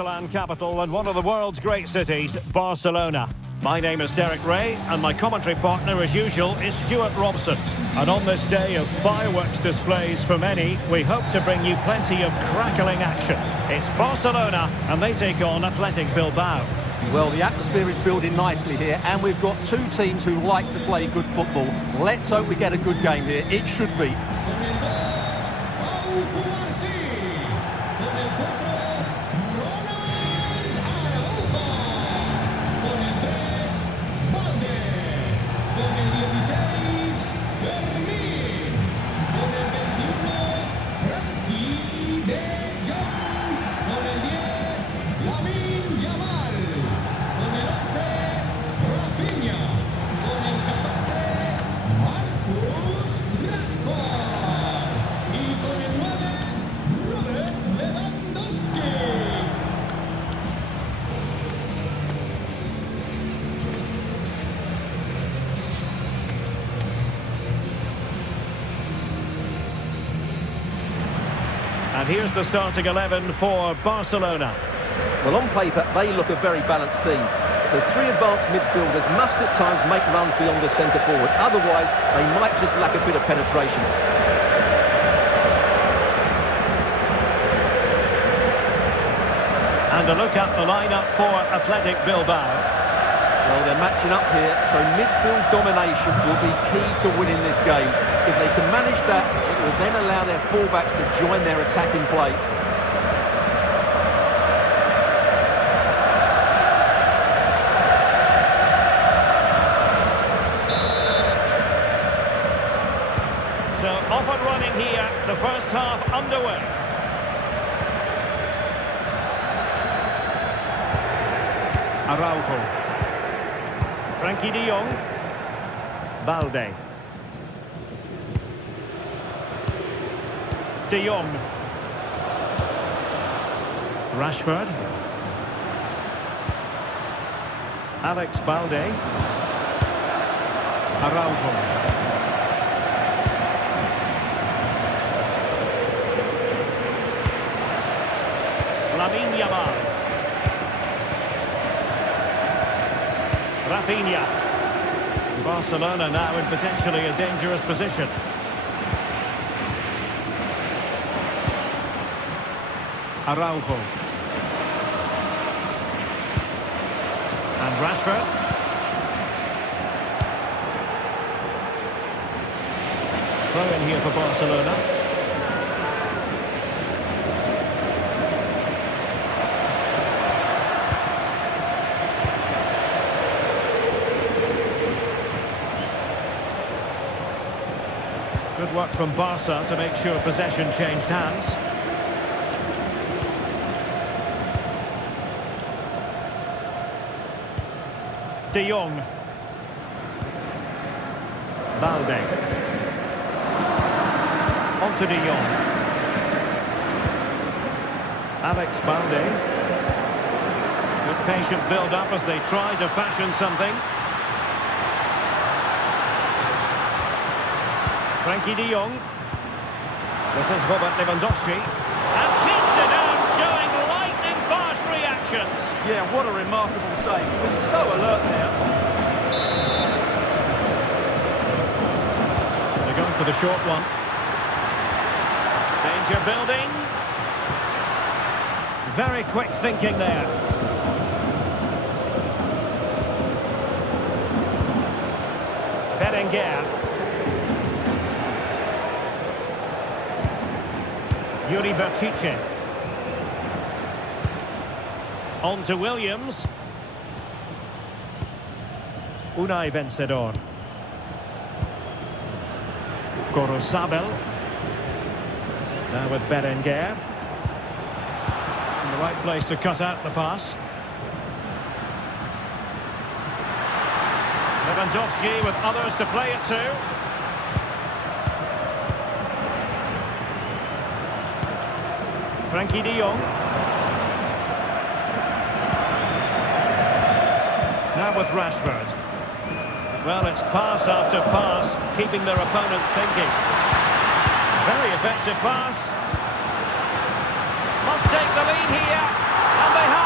Catalan capital and one of the world's great cities, Barcelona. My name is Derek Ray, and my commentary partner, as usual, is Stuart Robson. And on this day of fireworks displays for many, we hope to bring you plenty of crackling action. It's Barcelona, and they take on Athletic Bilbao. Well, the atmosphere is building nicely here, and we've got two teams who like to play good football. Let's hope we get a good game here. It should be. And here's the starting 11 for Barcelona. Well, on paper, they look a very balanced team. The three advanced midfielders must at times make runs beyond the centre forward. Otherwise, they might just lack a bit of penetration. And a look at the lineup for Athletic Bilbao. Well, they're matching up here, so midfield domination will be key to winning this game. If they can manage that, it will then allow their fullbacks to join their attacking play. So off and running here, the first half underway. Araujo. Frankie de Jong. Balde. De Jong. Rashford. Alex Balde. Araujo. Lamine Yamal. Rafinha. Barcelona now in potentially a dangerous position. Araujo. And Rashford. Throw in here for Barcelona. Good work from Barca to make sure possession changed hands. De Jong. Balde. On to De Jong. Alex Balde. Good patient build-up as they try to fashion something. Frankie de Jong. This is Robert Lewandowski. And keeps it down, showing lightning-fast reactions. Yeah, what a remarkable save. He was so alert there. They're going for the short one. Danger building. Very quick thinking there. Berenguer. Yuri Bertice. On to Williams. Unai Vencedor. Gorosabel. Now with Berenguer. In the right place to cut out the pass. Lewandowski with others to play it to. Frankie de Jong. Now with Rashford. Well, it's pass after pass, keeping their opponents thinking. Very effective pass. Must take the lead here, and they have.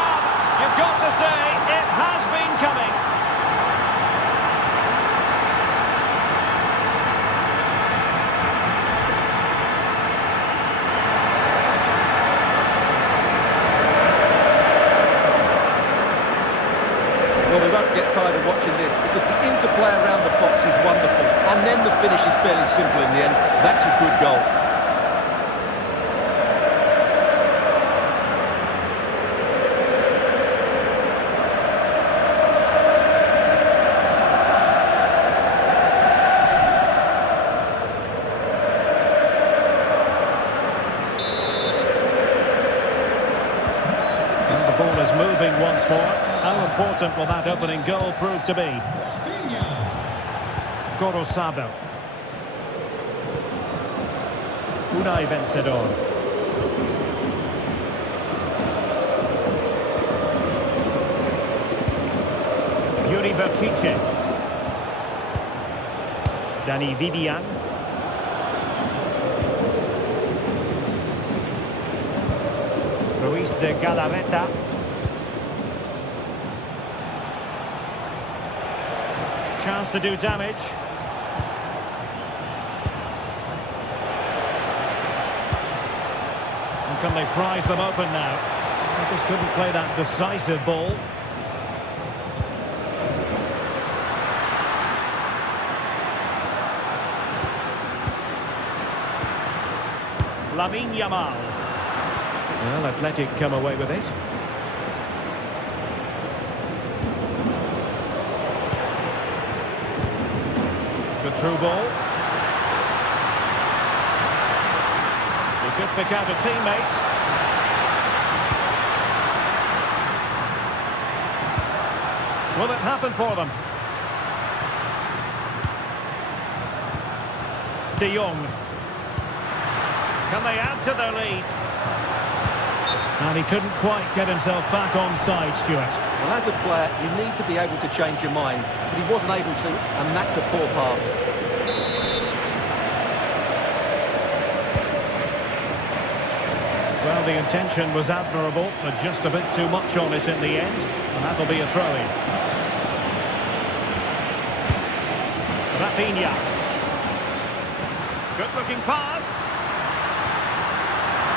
excited watching this because the interplay around the box is wonderful. And then the finish is fairly simple in the end. That's a good goal. The ball is moving once more. How important will that opening goal prove to be? Gorosado. Unai Vencedor. Yuri Berchiche. Dani Vivian. Ruiz de Galarreta. Chance to do damage. And can they prize them open now? They just couldn't play that decisive ball. Lamine Yamal. Well, Athletic come away with it. Good through ball. He could pick out a teammate. Will it happen for them? De Jong. Can they add to their lead? And he couldn't quite get himself back on side, Stuart. Well, as a player, you need to be able to change your mind, but he wasn't able to, and that's a poor pass. Well, the intention was admirable, but just a bit too much on it in the end, and that'll be a throw-in. Rafinha. Good-looking pass.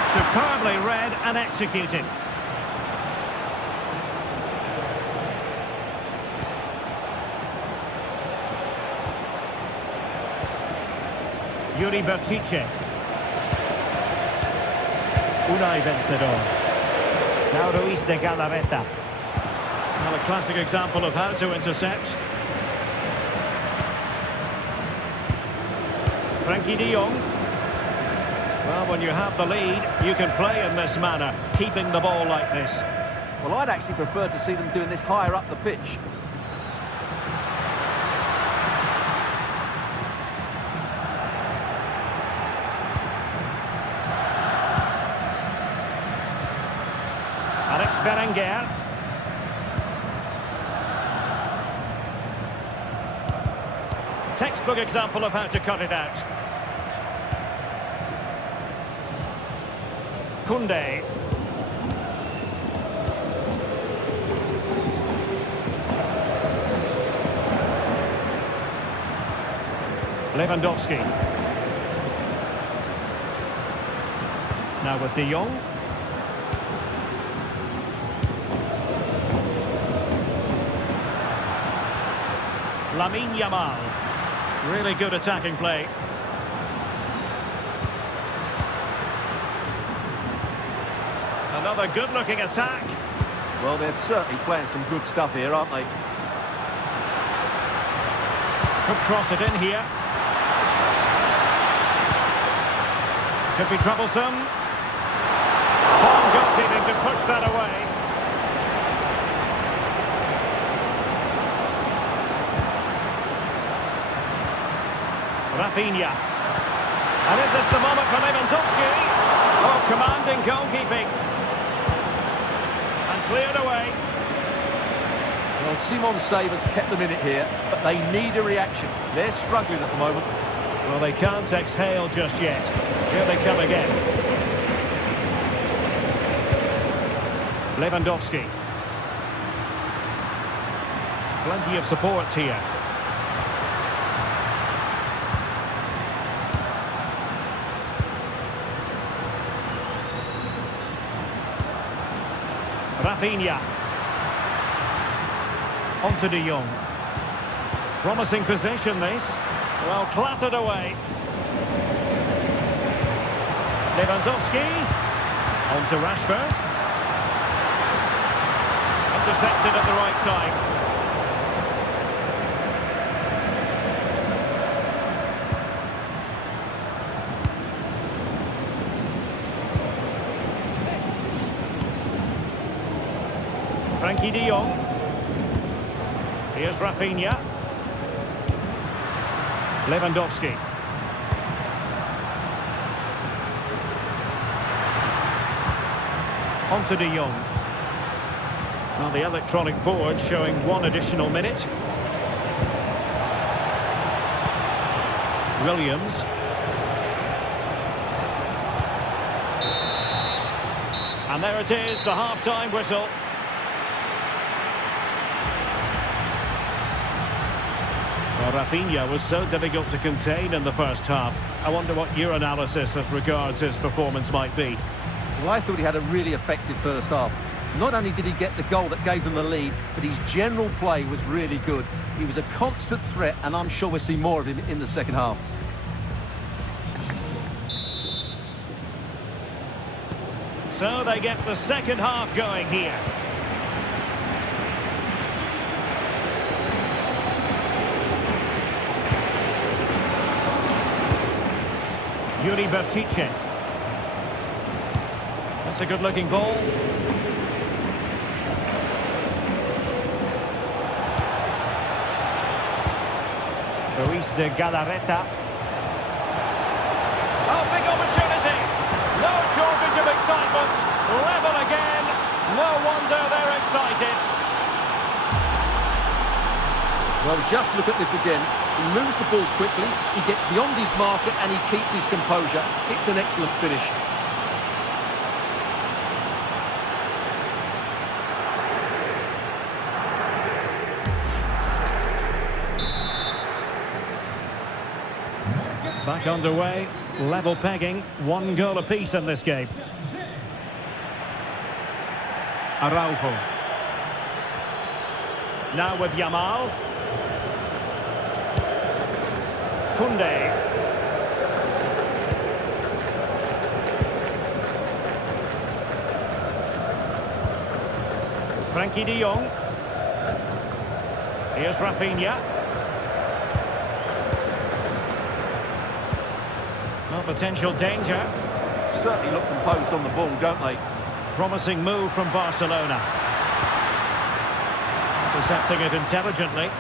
Superbly read and executed. Yuri Berchiche. Unai Vencedor. Now Ruiz de Galarreta. Well, a classic example of how to intercept. Frankie de Jong. Well, when you have the lead, you can play in this manner, keeping the ball like this. Well, I'd actually prefer to see them doing this higher up the pitch. Alex Berenguer. Textbook example of how to cut it out. Koundé. Lewandowski. Now with De Jong. Lamine Yamal. Really good attacking play. Another good-looking attack. Well, they're certainly playing some good stuff here, aren't they? Could cross it in here. Could be troublesome. Palm goalkeeping to push that away. Rafinha. And is this the moment for Lewandowski? Oh, commanding goalkeeping. And cleared away. Well, Simon's save has kept them in it here, but they need a reaction. They're struggling at the moment. Well, they can't exhale just yet. Here they come again. Lewandowski. Plenty of support here. Rafinha. On to De Jong. Promising position, this. Well, clattered away. Lewandowski. On to Rashford. Intercepted at the right time. Frankie De Jong. Here's Rafinha. Lewandowski. On to De Jong. Well, the electronic board showing 1 additional minute. Williams. And there it is, the half-time whistle. Well, Rafinha was so difficult to contain in the first half. I wonder what your analysis as regards his performance might be. Well, I thought he had a really effective first half. Not only did he get the goal that gave them the lead, but his general play was really good. He was a constant threat, and I'm sure we'll see more of him in the second half. So they get the second half going here. Yuri Bertice. That's a good-looking ball. Ruiz de Galarreta. Oh, big opportunity. No shortage of excitement. Level again. No wonder they're excited. Well, just look at this again. He moves the ball quickly, he gets beyond his marker and he keeps his composure. It's an excellent finish. Back underway, level pegging, 1 goal apiece in this game. Araujo. Now with Yamal. Koundé. Frankie De Jong. Here's Rafinha. No potential danger. Certainly look composed on the ball, don't they? Promising move from Barcelona. Intercepting it intelligently.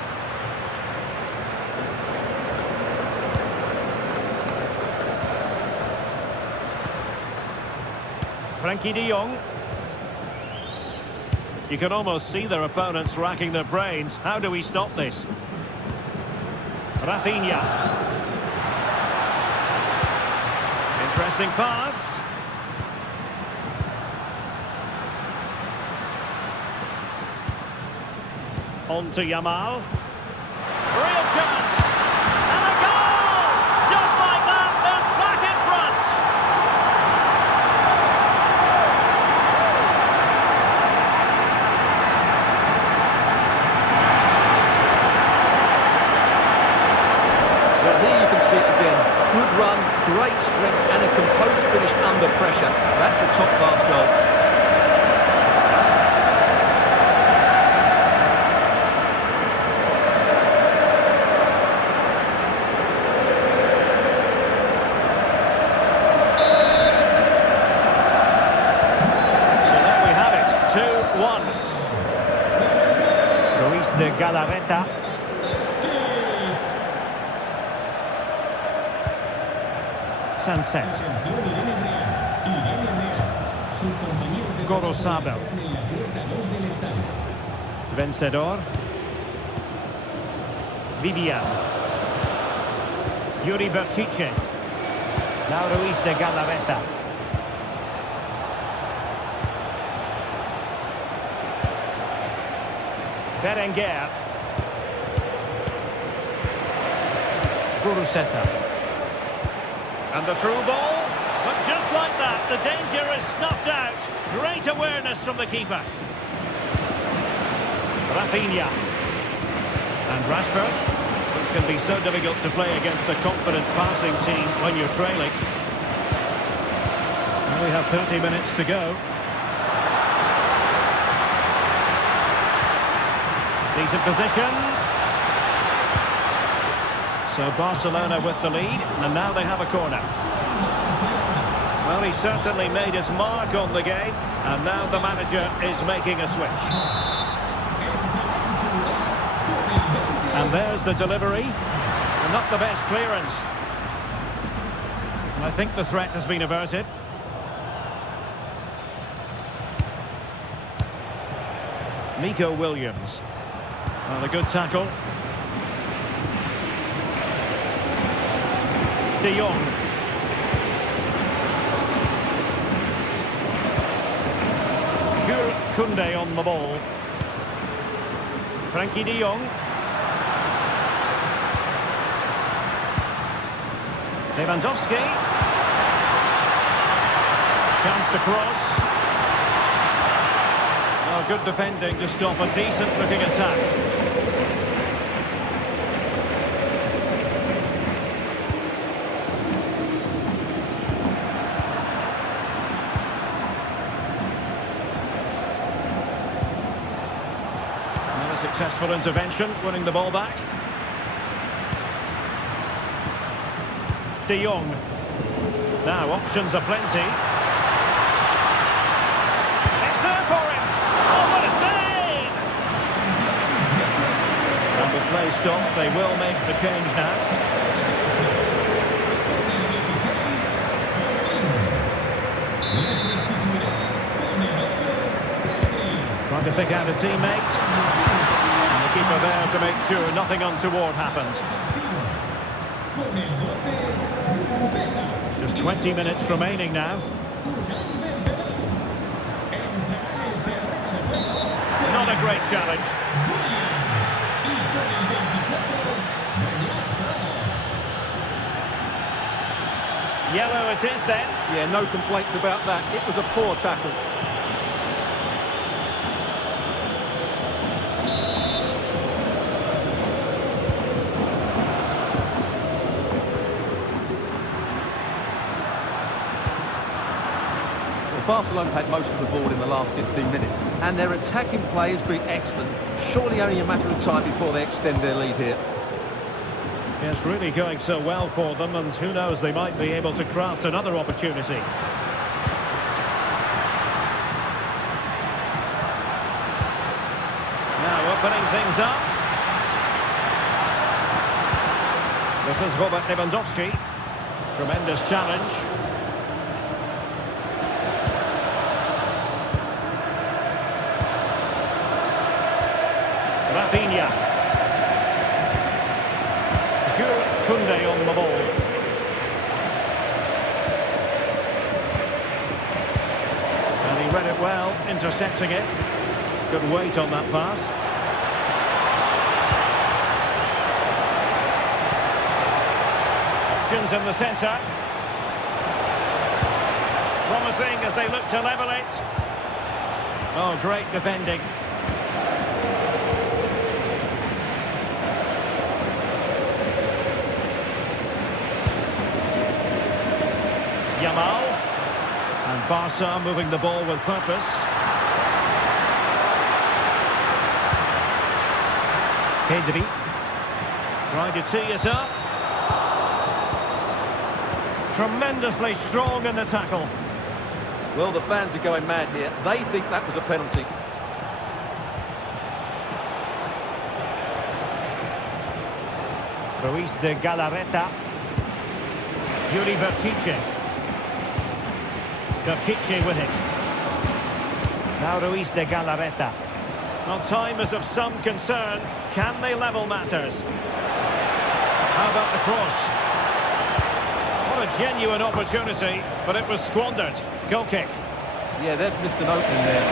Frankie De Jong. You can almost see their opponents racking their brains. How do we stop this? Rafinha. Interesting pass. On to Yamal. Real chance. And a goal! Just like that, they're back in front. Well, here you can see it again. Good run, great strength, and a composed finish under pressure. That's a top-class goal. Ruiz de Galarreta. Sunset. Gorosabel. Vencedor. Vivian. Yuri Bertice. Now Ruiz de Galarreta. Berenguer. Guruseta. And the through ball. But just like that, the danger is snuffed out. Great awareness from the keeper. Rafinha. And Rashford. It can be so difficult to play against a confident passing team when you're trailing. And we have 30 minutes to go. Decent position. So Barcelona with the lead, and now they have a corner. Well, he certainly made his mark on the game, and now the manager is making a switch. And there's the delivery. And not the best clearance. And I think the threat has been averted. Nico Williams. Well, a good tackle. De Jong. Jules Koundé on the ball. Frankie de Jong. Lewandowski. Chance to cross. Oh, good defending to stop a decent-looking attack. Another successful intervention, winning the ball back. De Jong. Now, options are plenty. It's there for him! Oh, what a save! And the play stop, they will make the change now. Trying to pick out a teammate. And the keeper there to make sure nothing untoward happened. Just 20 minutes remaining now. Not a great challenge. Yellow it is then. Yeah, no complaints about that. It was a poor tackle. Barcelona had most of the ball in the last 15 minutes, and their attacking play has been excellent. Surely only a matter of time before they extend their lead here. Yeah, it's really going so well for them, and who knows, they might be able to craft another opportunity. Now opening things up. This is Robert Lewandowski. Tremendous challenge. Rafinha. Jules Koundé on the ball. And he read it well, intercepting it. Good weight on that pass. Options in the centre. Promising as they look to level it. Oh, great defending. Yamal, and Barca moving the ball with purpose. Pedri trying to tee it up. Tremendously strong in the tackle. Well, the fans are going mad here. They think that was a penalty. Ruiz de Galarreta. Yuri Berchiche. Berchiche with it. Now Ruiz de Galarreta. Well, time is of some concern. Can they level matters? How about the cross? What a genuine opportunity, but it was squandered. Goal kick. Yeah, they've missed an opening there.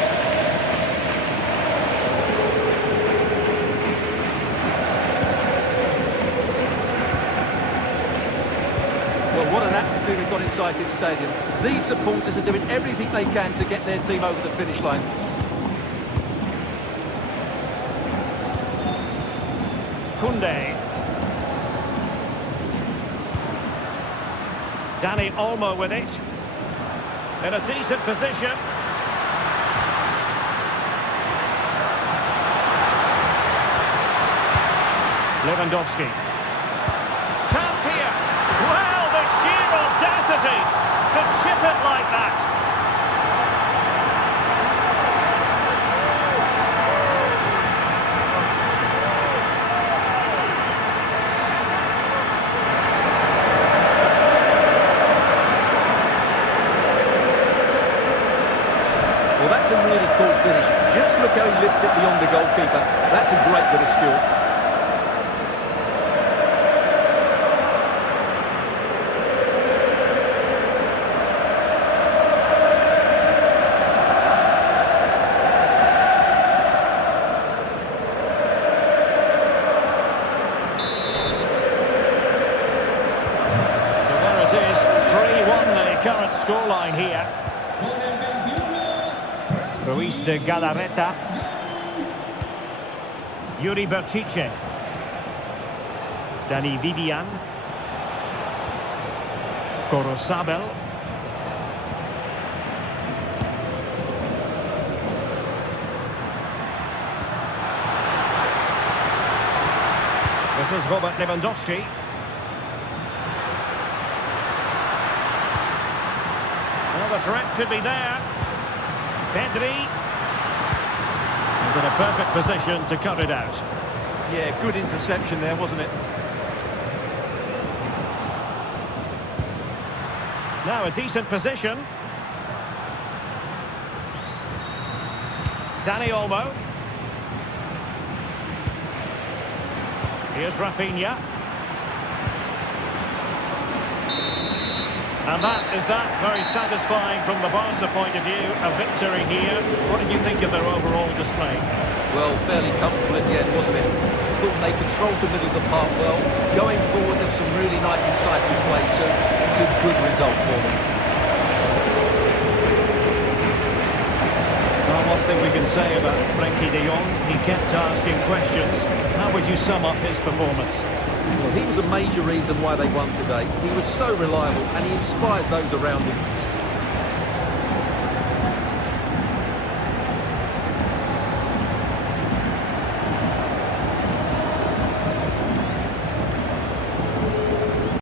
Well, what an atmosphere we've got inside this stadium. These supporters are doing everything they can to get their team over the finish line. Koundé. Dani Olmo with it. In a decent position. Lewandowski. Chance here. Well, the sheer audacity to chip it like that. Well, that's a really cool finish. Just look how he lifts it beyond the goalkeeper. That's a great bit of skill. Current scoreline here. Ruiz de Galarreta. Yuri Berchiche. Dani Vivian. Corosabel. This is Robert Lewandowski. Well, the threat could be there. Pedri. And in a perfect position to cut it out. Yeah, good interception there, wasn't it? Now a decent position. Dani Olmo. Here's Rafinha. And that is that. Very satisfying from the Barca point of view. A victory here. What did you think of their overall display? Well, fairly comfortable at the end, wasn't it? Thought they controlled the middle of the park well. Going forward, there's some really nice incisive play too. It's a good result for them. Well, one thing we can say about Frenkie de Jong, he kept asking questions. How would you sum up his performance? Well, he was a major reason why they won today. He was so reliable and he inspires those around him.